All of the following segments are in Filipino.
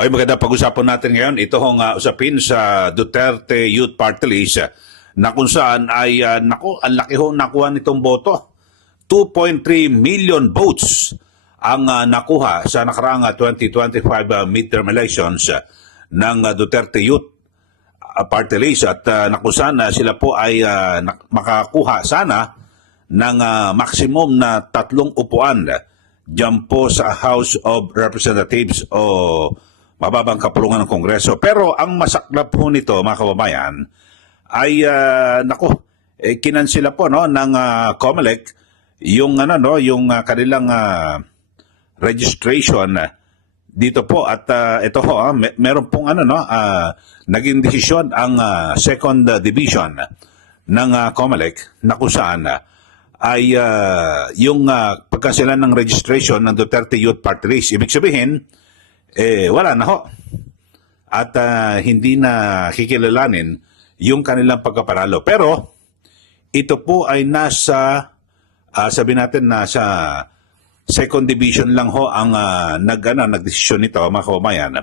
Okay, maganda pag-usapan natin ngayon. Ito hong usapin sa Duterte Youth Party List na kung saan ay, ang laki hong nakuha nitong boto. 2.3 million votes ang nakuha sa nakaraang 2025 midterm elections ng Duterte Youth Party List at na kung saan sila po ay makakuha sana ng maximum na 3 upuan dyan po sa House of Representatives o mababang kapulungan ng Kongreso. Pero ang masaklap po nito, mga kababayan, ay kinansila po ng COMELEC yung kanilang registration dito po at ito ho meron pong naging desisyon ang second division ng COMELEC na kung saan ay yung pagkansilan ng registration ng Duterte Youth Party List. Ibig sabihin, wala na ho. At hindi na kikilalanin yung kanilang pagkapanalo. Pero, ito po ay nasa, sabi natin, nasa second division lang ho ang nagdesisyon nito, mga kababayan.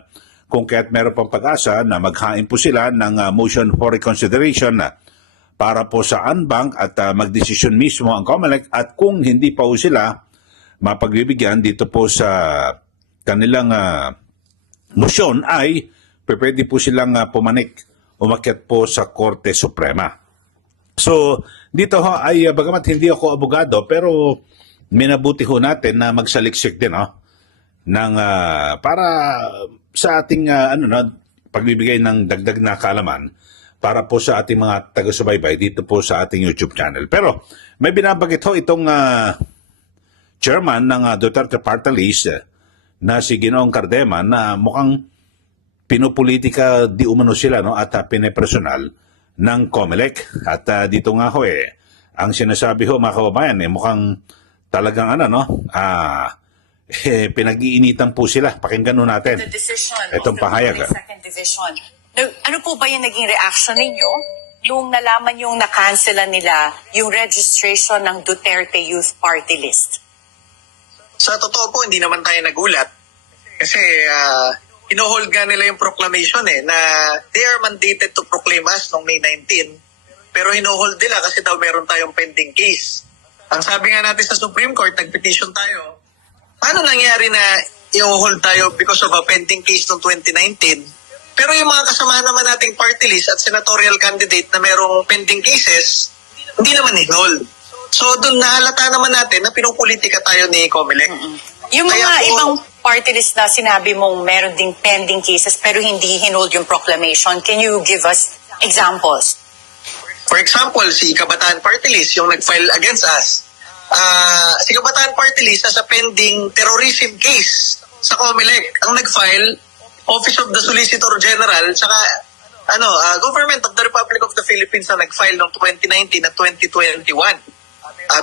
Kung kaya't meron pang pag-asa na maghain po sila ng motion for reconsideration para po sa unbank at magdesisyon mismo ang COMELEC at kung hindi pa po sila mapagbibigyan dito po sa kanilang motion ay pwede po silang umakyat po sa Korte Suprema. So, dito ho ay bagamat hindi ako abogado pero minabuti ho natin na magsaliksik din ng para sa ating pagbibigay ng dagdag na kaalaman para po sa ating mga taga-subaybay dito po sa ating YouTube channel. Pero may binabagit ho itong chairman ng Duterte Party List na si Ginoong Cardema na mukhang pinopolitika di umano sila at pinepersonal ng COMELEC. At dito nga ho ang sinasabi ho mga kababayan mukhang talagang pinag-iinitan po sila. Pakinggan ho natin itong pahayag. Second division. Ano po ba yung naging reaction ninyo nung nalaman yung na-cancela nila yung registration ng Duterte Youth Party List? Sa totoo po, hindi naman tayo nagulat. Kasi inohold nga nila yung proclamation na they are mandated to proclaim us noong May 19. Pero inohold nila kasi daw meron tayong pending case. Ang sabi nga natin sa Supreme Court, nag-petition tayo. Paano nangyari na i-hold tayo because of a pending case noong 2019? Pero yung mga kasama naman nating party list at senatorial candidate na merong pending cases, hindi naman inold. So doon nahalata naman natin na pinupolitika tayo ni COMELEC. Yung mga ibang party list na sinabi mong meron ding pending cases pero hindi hinold yung proclamation, can you give us examples? For example, si Kabataan Party List, yung nag-file against us. Si Kabataan Party List nasa pending terrorism case sa COMELEC. Ang nag-file, Office of the Solicitor General, saka Government of the Republic of the Philippines na nag-file noong 2019 at 2021.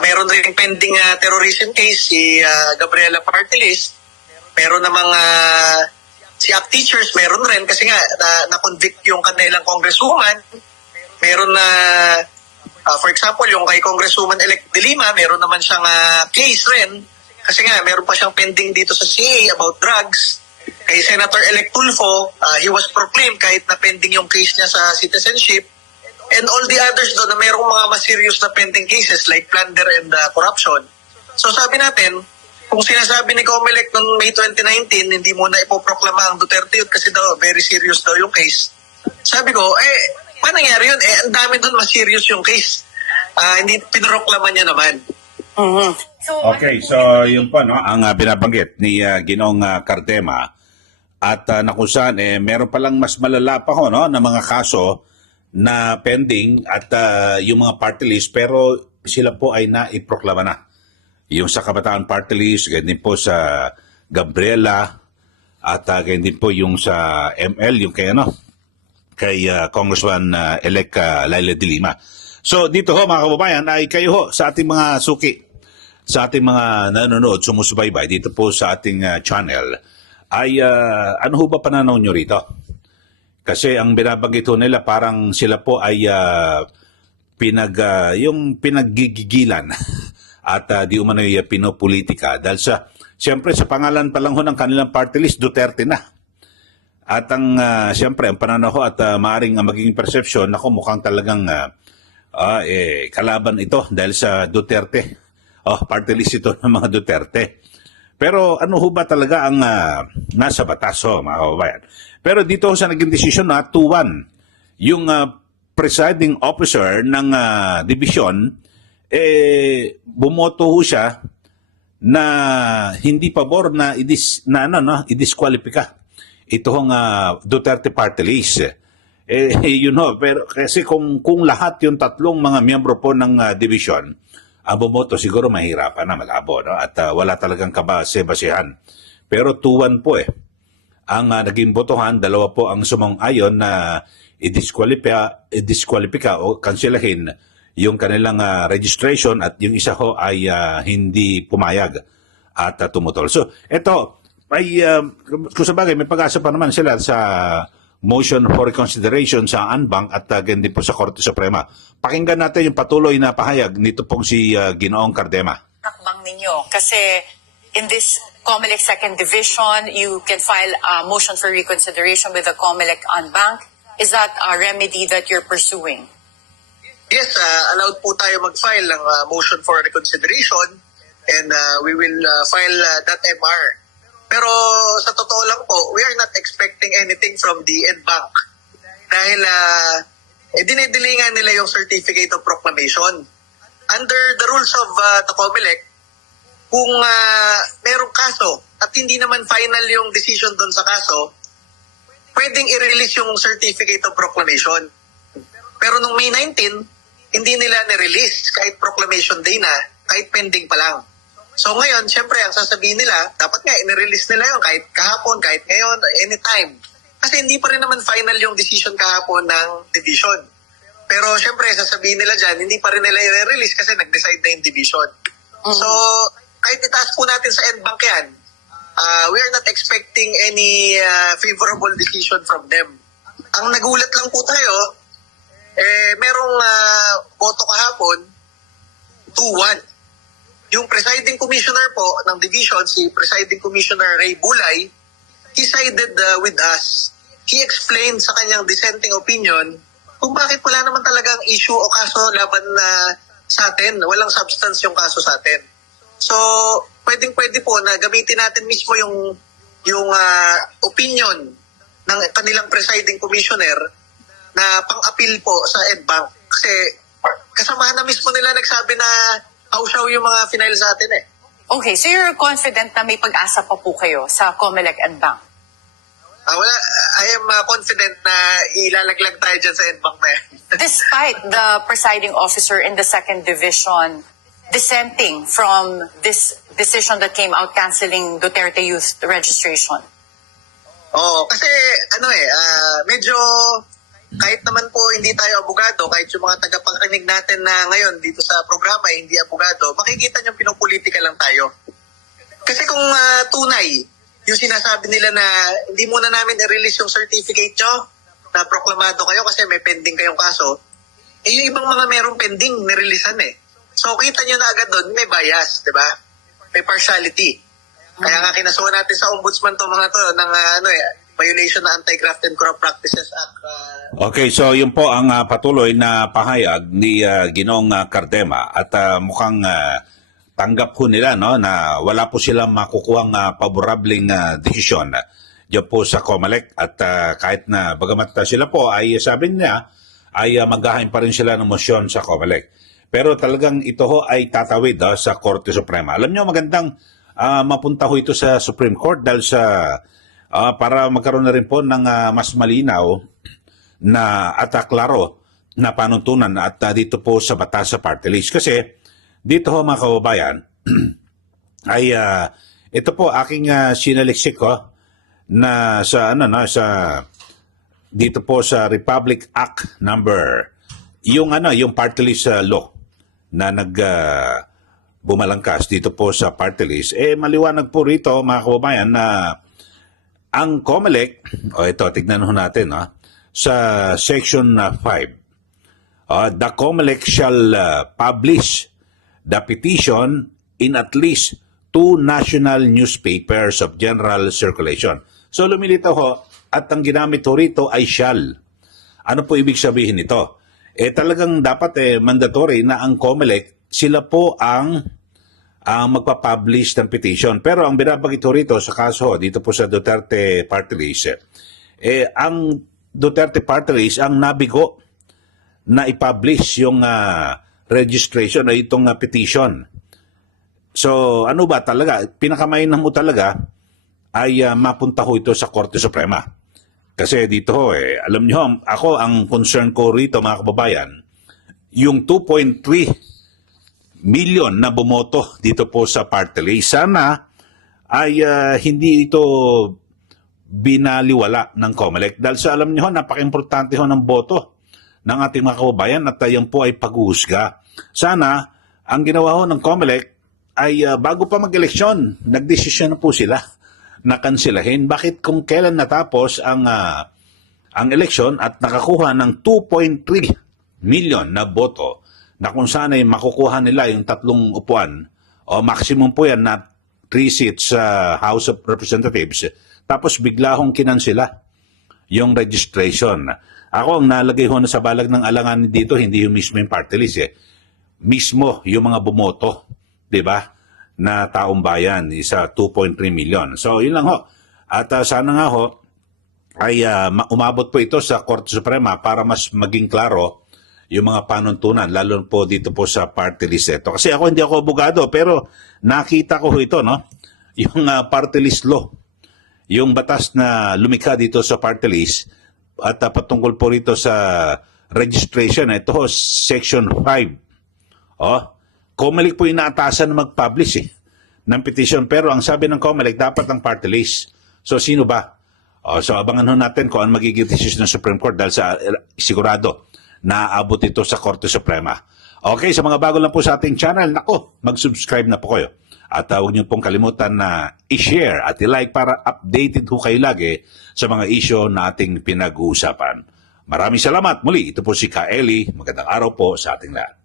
Meron rin pending terrorism case si Gabriela Party List. Meron namang si ACT Teachers, meron rin kasi nga na-convict yung kanilang congresswoman. Meron na, for example, yung kay Congresswoman-elect De Lima, meron naman siyang case rin. Kasi nga, meron pa siyang pending dito sa CA about drugs. Kay Senator-elect Tulfo, he was proclaimed kahit na pending yung case niya sa citizenship. And all the others doon na mayroong mga mas serious na pending cases like plunder and corruption. So sabi natin, kung sinasabi ni COMELEC noong May 2019, hindi muna ipoproklama ang Duterte Youth kasi daw very serious daw yung case. Sabi ko, paano nangyari yun? Ang dami doon mas serious yung case. Hindi pinroklama niya naman. Mm-hmm. Okay, so yun po ang binabanggit ni Ginoong Cardema at na kung saan meron palang mas malala pa na mga kaso na pending at yung mga party list pero sila po ay naiproklama na. Yung sa Kabataan Party List, ganyan din po sa Gabriela at ganyan din po yung sa ML, yung kay Congressman elect Laila De Lima. So dito ho mga kababayan ay kayo ho sa ating mga suki, sa ating mga nanonood, sumusubaybay dito po sa ating channel ay ano ho ba pananaw nyo rito? Kasi ang binabanggit ho nila parang sila po ay yung pinaggigilan at di umano'y pinopolitika dahil siyempre sa pangalan pa lang ho ng kanilang party list, Duterte na. At ang siyempre ang pananaw at maaring magiging perception, ako mukhang talagang kalaban ito dahil sa Duterte. Party list ito ng mga Duterte. Pero ano ho ba talaga ang nasa batas, mga kababayan? Pero dito sa naging desisyon na 2-1, yung presiding officer ng division, bumoto ho siya na hindi pabor na i-disqualify ito ang Duterte party list. Pero kasi kung lahat yung tatlong mga miyembro po ng division ang bumoto, siguro mahirapan na, malabo, no? At wala talagang kabase-basehan. Pero 2-1 po ang naging botohan, dalawa po ang sumang-ayon na i-disqualify o kanselahin yung kanilang registration at yung isa ho ay hindi pumayag at tumutol. So, ito, kung sabagay, may pag-asa pa naman sila sa motion for reconsideration sa Anbang at ganyan din po sa Korte Suprema. Pakinggan natin yung patuloy na pahayag nito pong si Ginoong Cardema. Takbang ninyo kasi in this COMELEC Second Division, you can file a motion for reconsideration with the COMELEC Anbang. Is that a remedy that you're pursuing? Yes, allowed po tayo mag-file ng motion for reconsideration and we will file that MR. Pero sa totoo lang po, we are not expecting anything from the NBank dahil dinedelingan nila yung Certificate of Proclamation. Under the rules of the COMELEC, kung merong kaso at hindi naman final yung decision doon sa kaso, pwedeng i-release yung Certificate of Proclamation. Pero nung May 19, hindi nila ni-release kahit Proclamation Day na, kahit pending pa lang. So ngayon, syempre, ang sasabihin nila, dapat nga i-release nila yun kahit kahapon, kahit ngayon, anytime. Kasi hindi pa rin naman final yung decision kahapon ng division. Pero syempre, sasabihin nila dyan, hindi pa rin nila i-release kasi nag-decide na yung division. So, kahit itaas po natin sa NBank yan, we are not expecting any favorable decision from them. Ang nagulat lang po tayo, merong boto kahapon, 2-1. Yung presiding commissioner po ng division, si Presiding Commissioner Ray Bulay, he sided with us. He explained sa kanyang dissenting opinion kung bakit wala naman talagang issue o kaso laban sa atin. Walang substance yung kaso sa atin. So, pwedeng-pwede po na gamitin natin mismo yung opinion ng kanilang presiding commissioner na pang-appeal po sa NBank. Kasi kasamahan na mismo nila nagsabi na hausyaw yung mga final sa atin . Okay, so you're confident na may pag-asa pa po kayo sa COMELEC Anbang? Wala, I am confident na ilalaglag tayo dyan sa NBank na yan. Despite the presiding officer in the Second Division dissenting from this decision that came out canceling Duterte Youth registration? Kasi medyo kahit naman po hindi tayo abogado, kahit yung mga tagapangkinig natin na ngayon dito sa programa hindi abogado, makikita nyo pinupolitika lang tayo. Kasi kung tunay, yung sinasabi nila na hindi muna namin i-release yung certificate nyo na proklamado kayo kasi may pending kayong kaso, yung ibang mga merong pending nireleasean . So kita nyo na agad doon, may bias, di ba? May partiality. Kaya nga kinasuhan natin sa ombudsman to mga to ng violation ng Anti-Graft and Corrupt Practices Act. Okay, so yun po ang patuloy na pahayag ni Ginoong Cardema at mukhang tanggap po nila na wala po silang makukuhang paborableng desisyon diyan po sa COMELEC at kahit na bagamat sila po ay sabi niya ay maghahain pa rin sila ng motion sa COMELEC. Pero talagang ito ho ay tatawid sa Korte Suprema. Alam niyo magandang mapunta ho ito sa Supreme Court dahil sa para magkaroon na rin po ng mas malinaw na at klaro na panuntunan at dito po sa batas sa party list. Kasi dito ho mga kababayan ay ito po aking sinaliksik ko na sa dito po sa Republic Act number yung party list law na bumalangkas dito po sa party list. Maliwanag po rito mga kababayan na ang COMELEC, ito, tignan ho natin, sa Section 5, the COMELEC shall publish the petition in at least 2 national newspapers of general circulation. So, lumilito ho, at ang ginamit ho rito ay shall. Ano po ibig sabihin nito? Talagang dapat mandatory na ang COMELEC, sila po ang magpapublish ng petition. Pero ang binabanggit ho rito sa kaso dito po sa Duterte Party List, ang Duterte Party List ang nabigo na i-publish yung registration na itong petition. So ano ba talaga? Pinakamainam mo talaga ay mapunta ho ito sa Korte Suprema. Kasi dito ho, alam nyo, ako ang concern ko rito mga kababayan, yung 2.3 million na bumoto dito po sa party list, sana ay hindi ito binaliwala ng COMELEC. Dahil sa alam nyo, napaka-importante ho ng boto ng ating mga kababayan at yan po ay pag-uusga. Sana, ang ginawa ho ng COMELEC ay bago pa mag-eleksyon, nagdesisyon na po sila na kansilahin. Bakit kung kailan natapos ang eleksyon at nakakuha ng 2.3 million na boto na kung saan ay makukuha nila yung 3 upuan o maximum po yan na 3 seats sa House of Representatives, tapos bigla hong kinansila yung registration. Ako ang nalagay ho na sa balag ng alanganin dito, hindi yung mismo yung party list mismo yung mga bumoto, di ba? Na taong bayan, isa 2.3 million. So, yun lang ho. At sana nga ho, ay umabot po ito sa Korte Suprema para mas maging klaro yung mga panuntunan, lalo po dito po sa party list ito. Kasi ako hindi ako abogado, pero nakita ko ho ito, no? Yung party list law. Yung batas na lumikha dito sa party list at patungkol po rito sa registration, ito ho, Section 5. COMELEC po inaatasan na mag-publish ng petition. Pero ang sabi ng COMELEC, dapat ang party list. So, sino ba? So, abangan ho natin kung ano magiging decision ng Supreme Court dahil sa sigurado na aabot ito sa Korte Suprema. Okay, sa mga bago lang po sa ating channel, nako, mag-subscribe na po kayo. At huwag niyo pong kalimutan na i-share at i-like para updated ho kayo lagi sa mga issue na ating pinag-uusapan. Maraming salamat muli. Ito po si Ka Eli. Magandang araw po sa ating lahat.